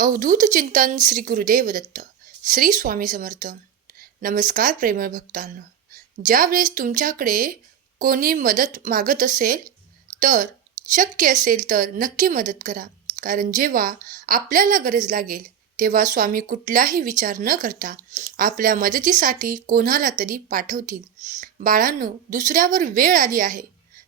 अवधूत चिंतन श्री गुरुदेव दत्त श्री स्वामी समर्थ. नमस्कार प्रेमळ भक्तांनो. ज्यावेळेस तुमच्याकडे कोणी मदत मागत असेल तर शक्य असेल तर नक्की मदत करा. कारण जेव्हा आपल्याला गरज लागेल तेव्हा स्वामी कुठलाही विचार न करता आपल्या मदतीसाठी कोणाला तरी पाठवतील. बाळांनो दुसऱ्यावर वेळ आली आहे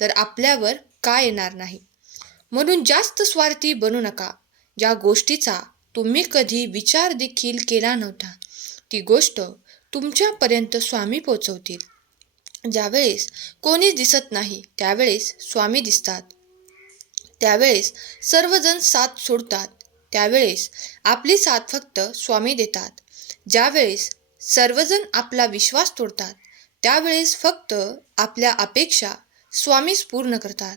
तर आपल्यावर का येणार नाही? म्हणून जास्त स्वार्थी बनू नका. ज्या गोष्टीचा तुम्ही कधी विचार देखील केला नव्हता. ती गोष्ट तुमच्यापर्यंत स्वामी पोचवतील. ज्यावेळेस कोणी दिसत नाही त्यावेळेस स्वामी दिसतात. त्यावेळेस सर्वजण साथ सोडतात. त्यावेळेस आपली साथ फक्त स्वामी देतात. ज्यावेळेस सर्वजण आपला विश्वास तोडतात त्यावेळेस फक्त आपल्या अपेक्षा स्वामीच पूर्ण करतात.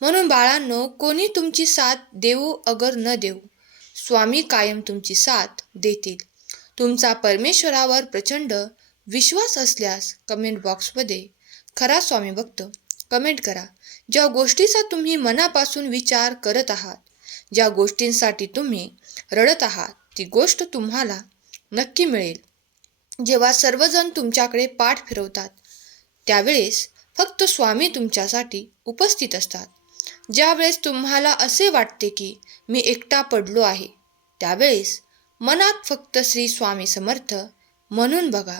म्हणून बाळांनो कोणी तुमची साथ देऊ अगर न देऊ स्वामी कायम तुमची साथ देतील. तुमचा परमेश्वरावर प्रचंड विश्वास असल्यास कमेंट बॉक्समध्ये खरा स्वामी भक्त कमेंट करा. ज्या गोष्टीचा तुम्ही मनापासून विचार करत आहात ज्या गोष्टींसाठी तुम्ही रडत आहात ती गोष्ट तुम्हाला नक्की मिळेल. जेव्हा सर्वजण तुमच्याकडे पाठ फिरवतात त्यावेळेस फक्त स्वामी तुमच्यासाठी उपस्थित असतात. ज्यावेळेस तुम्हाला असे वाटते की मी एकटा पडलो आहे त्यावेळेस मनात फक्त श्री स्वामी समर्थ. म्हणून बघा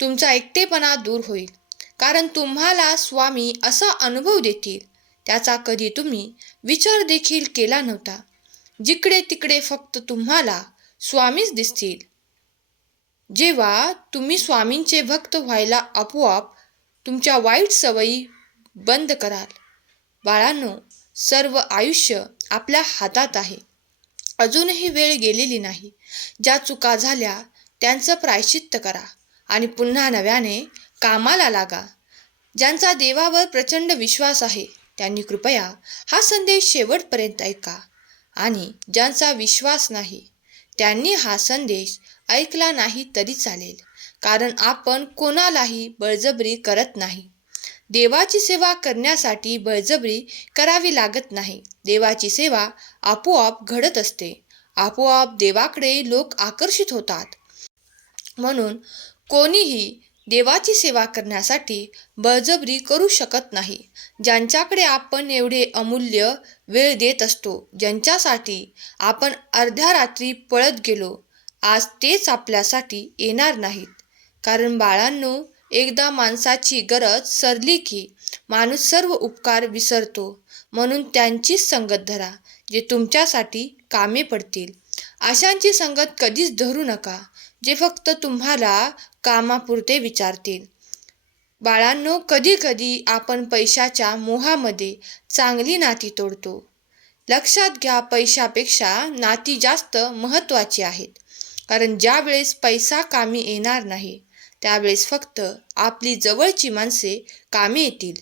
तुमचा एकटेपणा दूर होईल. कारण तुम्हाला स्वामी असा अनुभव देतील त्याचा कधी तुम्ही विचार देखील केला नव्हता. जिकडे तिकडे फक्त तुम्हाला स्वामीच दिसतील. जेव्हा तुम्ही स्वामींचे भक्त व्हायला आपोआप तुमच्या वाईट सवयी बंद कराल. बाळांनो सर्व आयुष्य आपल्या हातात आहे. अजूनही वेळ गेलेली नाही. ज्या चुका झाल्या त्यांचं प्रायश्चित्त करा आणि पुन्हा नव्याने कामाला लागा. ज्यांचा देवावर प्रचंड विश्वास आहे त्यांनी कृपया हा संदेश शेवटपर्यंत ऐका. आणि ज्यांचा विश्वास नाही त्यांनी हा संदेश ऐकला नाही तरी चालेल. कारण आपण कोणालाही बळजबरी करत नाही. देवाची सेवा करण्यासाठी बळजबरी करावी लागत नाही. देवाची सेवा आपोआप घडत असते. आपोआप देवाकडे लोक आकर्षित होतात. म्हणून कोणीही देवाची सेवा करण्यासाठी बळजबरी करू शकत नाही. ज्यांच्याकडे आपण एवढे अमूल्य वेळ देत असतो ज्यांच्यासाठी आपण अर्ध्या रात्री पळत गेलो आज तेच आपल्यासाठी येणार नाहीत. कारण बाळांनो एकदा माणसाची गरज सरली की माणूस सर्व उपकार विसरतो. म्हणून त्यांचीच संगत धरा जे तुमच्यासाठी कामे पडतील. अशांची संगत कधीच धरू नका जे फक्त तुम्हाला कामापुरते विचारतील. बाळांनो कधीकधी आपण पैशाच्या मोहामध्ये चांगली नाती तोडतो. लक्षात घ्या पैशापेक्षा नाती जास्त महत्त्वाची आहेत. कारण ज्यावेळेस पैसा कामी येणार नाही त्यावेळेस फक्त आपली जवळची माणसे कामी येतील.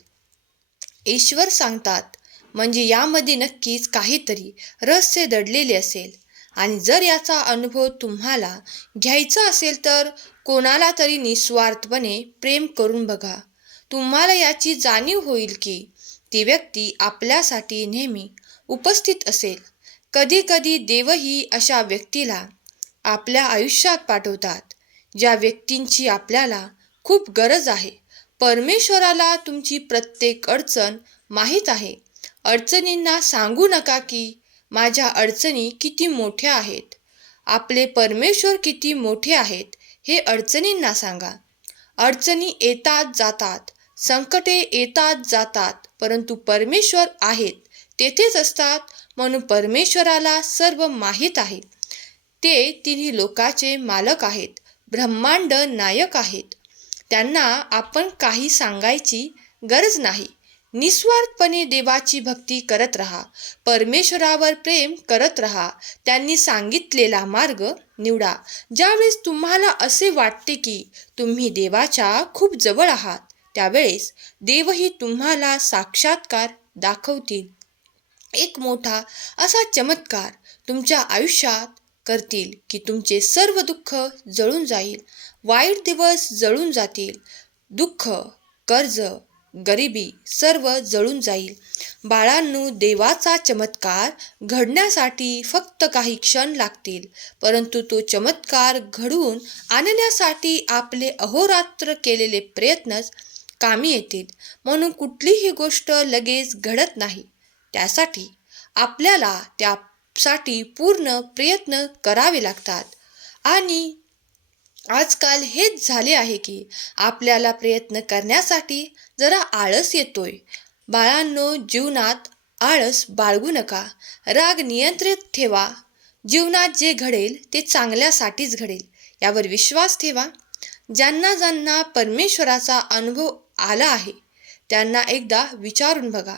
ईश्वर सांगतात म्हणजे यामध्ये नक्कीच काहीतरी रहस्य दडलेले असेल. आणि जर याचा अनुभव तुम्हाला घ्यायचा असेल तर कोणाला तरी निस्वार्थपणे प्रेम करून बघा. तुम्हाला याची जाणीव होईल की ती व्यक्ती आपल्यासाठी नेहमी उपस्थित असेल. कधीकधी देवही अशा व्यक्तीला आपल्या आयुष्यात पाठवतात. ज्या व्यक्तींची आपल्याला खूप गरज आहे. परमेश्वराला तुमची प्रत्येक अडचण माहीत आहे. अडचणींना सांगू नका की माझ्या अडचणी किती मोठ्या आहेत. आपले परमेश्वर किती मोठे आहेत हे अडचणींना सांगा. अडचणी येतात जातात संकटे येतात जातात परंतु परमेश्वर आहेत तेथेच असतात म्हणून परमेश्वराला सर्व माहीत आहे. ते तिन्ही लोकाचे मालक आहेत. ब्रह्मांड नायक आहेत. त्यांना आपण काही सांगायची गरज नाही. निस्वार्थपणे देवाची भक्ती करत राहा. परमेश्वरावर प्रेम करत राहा. त्यांनी सांगितलेला मार्ग निवडा. ज्यावेळेस तुम्हाला असे वाटते की तुम्ही देवाच्या खूप जवळ आहात त्यावेळेस देवही तुम्हाला साक्षात्कार दाखवतील. एक मोठा असा चमत्कार तुमच्या आयुष्यात करतील की तुमचे सर्व दुःख जळून जाईल. वाईट दिवस जळून जातील. दुःख कर्ज गरिबी सर्व जळून जाईल. बाळांनो देवाचा चमत्कार घडण्यासाठी फक्त काही क्षण लागतील परंतु तो चमत्कार घडवून आणण्यासाठी आपले अहोरात्र केलेले प्रयत्नच कामी येतील. म्हणून कुठलीही गोष्ट लगेच घडत नाही. त्यासाठी आपल्याला त्या साठी पूर्ण प्रयत्न करावे लागतात. आणि आजकाल हेच झाले आहे की आपल्याला प्रयत्न करण्यासाठी जरा आळस येतोय. बाळांनो जीवनात आळस बाळगू नका. राग नियंत्रित ठेवा. जीवनात जे घडेल ते चांगल्यासाठीच घडेल यावर विश्वास ठेवा. ज्यांना ज्यांना परमेश्वराचा अनुभव आला आहे त्यांना एकदा विचारून बघा.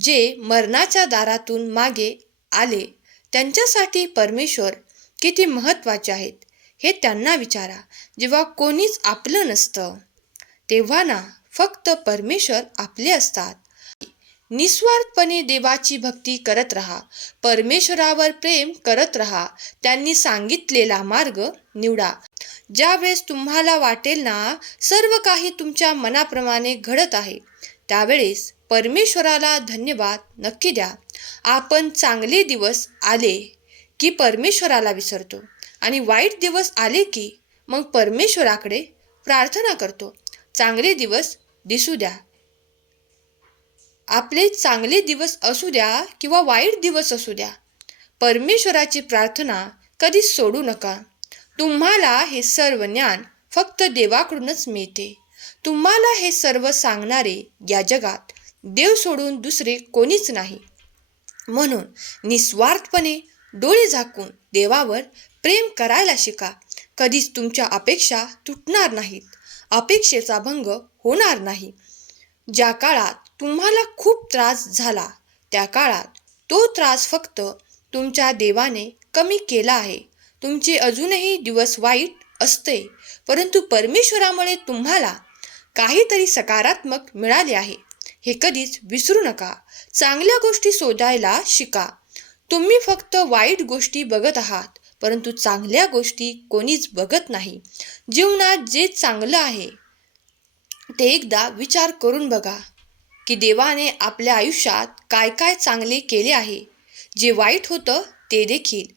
जे मरणाच्या दारातून मागे आले. त्यांच्यासाठी परमेश्वर किती महत्त्वाचे आहेत हे त्यांना विचारा. जेव्हा कोणीच आपलं नसतं तेव्हा ना फक्त परमेश्वर आपले असतात. निस्वार्थपणे देवाची भक्ती करत राहा. परमेश्वरावर प्रेम करत राहा. त्यांनी सांगितलेला मार्ग निवडा. ज्यावेळेस तुम्हाला वाटेल ना सर्व काही तुमच्या मनाप्रमाणे घडत आहे त्यावेळेस परमेश्वराला धन्यवाद नक्की द्या. आपण चांगले दिवस आले की परमेश्वराला विसरतो आणि वाईट दिवस आले की मग परमेश्वराकडे प्रार्थना करतो. चांगले दिवस दिसू द्या. आपले चांगले दिवस असू द्या किंवा वाईट दिवस असू द्या परमेश्वराची प्रार्थना कधीच सोडू नका. तुम्हाला हे सर्व ज्ञान फक्त देवाकडूनच मिळते. तुम्हाला हे सर्व सांगणारे या जगात देव सोडून दुसरे कोणीच नाही. म्हणून निस्वार्थपणे डोळे झाकून देवावर प्रेम करायला शिका. कधीच तुमच्या अपेक्षा तुटणार नाहीत. अपेक्षेचा भंग होणार नाही. ज्या काळात तुम्हाला खूप त्रास झाला त्या काळात तो त्रास फक्त तुमच्या देवाने कमी केला आहे. तुमचे अजूनही दिवस वाईट असते परंतु परमेश्वरामुळे तुम्हाला काहीतरी सकारात्मक मिळाले आहे. हे कधीच विसरू नका. चांगल्या गोष्टी शोधायला शिका. तुम्ही फक्त वाईट गोष्टी बघत आहात परंतु चांगल्या गोष्टी कोणीच बघत नाही. जीवनात जे चांगलं आहे ते एकदा विचार करून बघा की देवाने आपल्या आयुष्यात काय काय चांगले केले आहे. जे वाईट होतं ते देखील.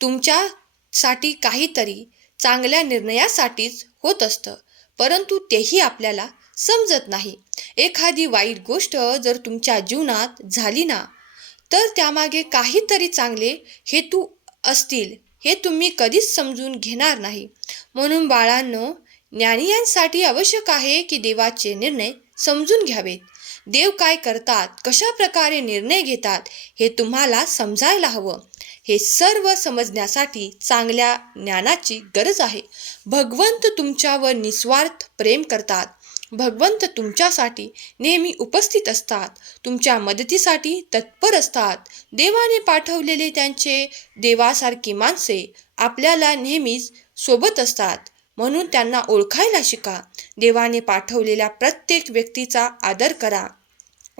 तुमच्यासाठी काहीतरी चांगल्या निर्णयासाठीच होत असतं परंतु तेही आपल्याला समजत नाही. एखादी वाईट गोष्ट जर तुमच्या जीवनात झाली ना तर त्यामागे काहीतरी चांगले हेतू असतील हे तुम्ही कधीच समजून घेणार नाही. म्हणून बाळांनो ज्ञानियांसाठी आवश्यक आहे की देवाचे निर्णय समजून घ्यावेत. देव काय करतात कशा प्रकारे निर्णय घेतात हे तुम्हाला समजायला हवं. हे सर्व समजण्यासाठी चांगल्या ज्ञानाची गरज आहे. भगवंत तुमच्यावर निस्वार्थ प्रेम करतात. भगवंत तुमच्यासाठी नेहमी उपस्थित असतात तुमच्या मदतीसाठी तत्पर असतात. देवाने पाठवलेले त्यांचे देवासारखी माणसे आपल्याला नेहमीच सोबत असतात. म्हणून त्यांना ओळखायला शिका. देवाने पाठवलेल्या प्रत्येक व्यक्तीचा आदर करा.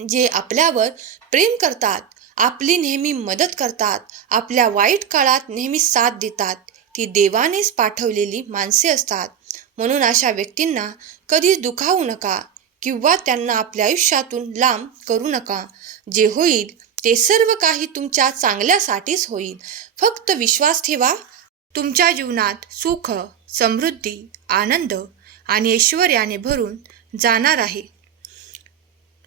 जे आपल्यावर प्रेम करतात आपली नेहमी मदत करतात आपल्या वाईट काळात नेहमी साथ देतात ती देवानेच पाठवलेली माणसे असतात. म्हणून अशा व्यक्तींना कधीच दुखावू नका किंवा त्यांना आपल्या आयुष्यातून लांब करू नका. जे होईल ते सर्व काही तुमच्या चांगल्यासाठीच होईल. फक्त विश्वास ठेवा. तुमच्या जीवनात सुख समृद्धी आनंद आणि ऐश्वर्याने भरून जाणार आहे.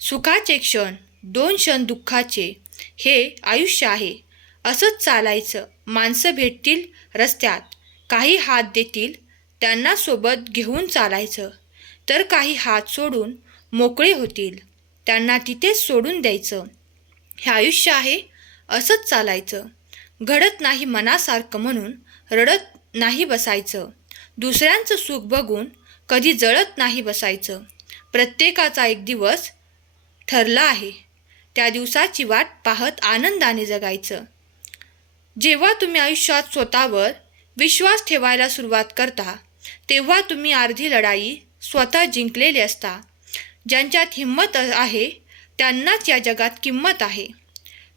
सुखाचे क्षण दोन क्षण दुःखाचे हे आयुष्य आहे. असंच चालायचं. माणसं भेटतील रस्त्यात. काही हात देतील. त्यांना सोबत घेऊन चालायचं. तर काही हात सोडून मोकळे होतील. त्यांना तिथेच सोडून द्यायचं. हे आयुष्य आहे असंच चालायचं. घडत नाही मनासारखं म्हणून रडत नाही बसायचं. दुसऱ्यांचं सुख बघून कधी जळत नाही बसायचं. प्रत्येकाचा एक दिवस ठरला आहे. त्या दिवसाची वाट पाहत आनंदाने जगायचं. जेव्हा तुम्ही आयुष्यात स्वतःवर विश्वास ठेवायला सुरुवात करता तेव्हा तुम्ही अर्धी लढाई स्वतः जिंकलेली असता. ज्यांच्यात हिंमत आहे त्यांनाच या जगात किंमत आहे.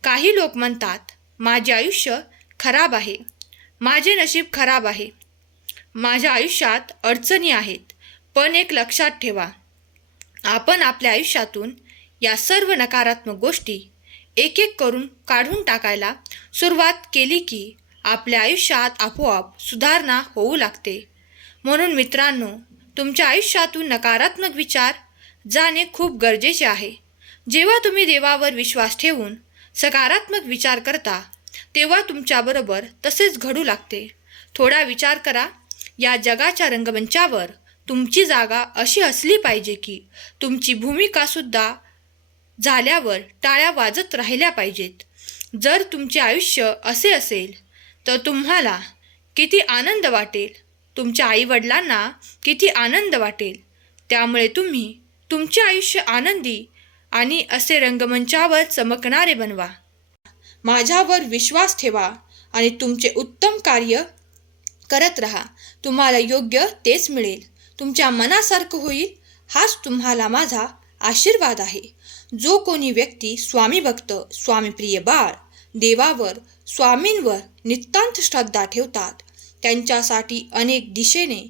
काही लोक म्हणतात माझे आयुष्य खराब आहे. माझे नशीब खराब आहे. माझ्या आयुष्यात अडचणी आहेत. पण एक लक्षात ठेवा. आपण आपल्या आयुष्यातून या सर्व नकारात्मक गोष्टी एक एक करून काढून टाकायला सुरुवात केली की आपल्या आयुष्यात आपोआप सुधारणा होऊ लागते. म्हणून मित्रांनो तुमच्या आयुष्यातून नकारात्मक विचार जाणे खूप गरजेचे आहे. जेव्हा तुम्ही देवावर विश्वास ठेवून सकारात्मक विचार करता तेव्हा तुमच्याबरोबर तसेच घडू लागते. थोडा विचार करा या जगाच्या रंगमंचावर तुमची जागा अशी असली पाहिजे की तुमची भूमिकासुद्धा झाल्यावर टाळ्या वाजत राहिल्या पाहिजेत. जर तुमचे आयुष्य असे असेल तर तुम्हाला किती आनंद वाटेल. तुमच्या आईवडिलांना किती आनंद वाटेल. त्यामुळे तुम्ही तुमचे आयुष्य आनंदी आणि असे रंगमंचावर चमकणारे बनवा. माझ्यावर विश्वास ठेवा आणि तुमचे उत्तम कार्य करत राहा. तुम्हाला योग्य तेच मिळेल. तुमच्या मनासारखं होईल हाच तुम्हाला माझा आशीर्वाद आहे. जो कोणी व्यक्ती स्वामी भक्त स्वामीप्रिय बाळ देवावर स्वामींवर नितांत श्रद्धा ठेवतात त्यांच्यासाठी अनेक दिशेने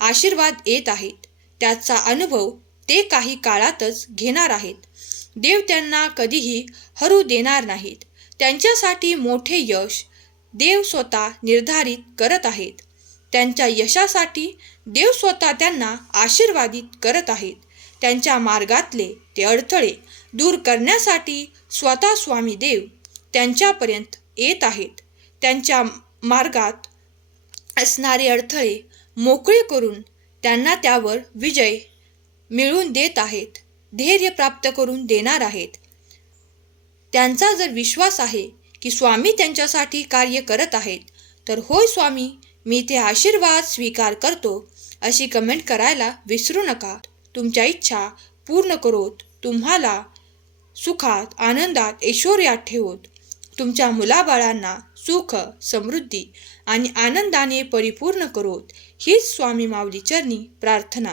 आशीर्वाद येत आहेत. त्याचा अनुभव ते काही काळातच घेणार आहेत. देव त्यांना कधीही हरू देणार नाहीत. त्यांच्यासाठी मोठे यश देव स्वतः निर्धारित करत आहेत. त्यांच्या यशासाठी देव स्वतः त्यांना आशीर्वादित करत आहेत. त्यांच्या मार्गातले ते अडथळे दूर करण्यासाठी स्वतः स्वामी देव त्यांच्यापर्यंत येत आहेत. त्यांच्या मार्गात असणारे अडथळे मोकळे करून त्यांना त्यावर विजय मिळवून देत आहेत धैर्य प्राप्त करून देणार आहेत. त्यांचा जर विश्वास आहे की स्वामी त्यांच्यासाठी कार्य करत आहेत तर होय स्वामी मी ते आशीर्वाद स्वीकार करतो अशी कमेंट करायला विसरू नका. तुमच्या इच्छा पूर्ण करोत तुम्हाला सुखात आनंदात ऐश्वर्यात ठेवत. तुमच्या मुलाबाळांना सुख समृद्धी आणि आनंदाने परिपूर्ण करोत हीच स्वामी माऊली चरणी प्रार्थना.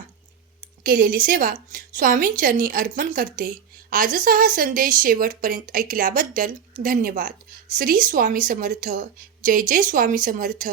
केलेली सेवा स्वामींचरणी अर्पण करते. आजचा हा संदेश शेवटपर्यंत ऐकल्याबद्दल धन्यवाद. श्री स्वामी समर्थ. जय जय स्वामी समर्थ.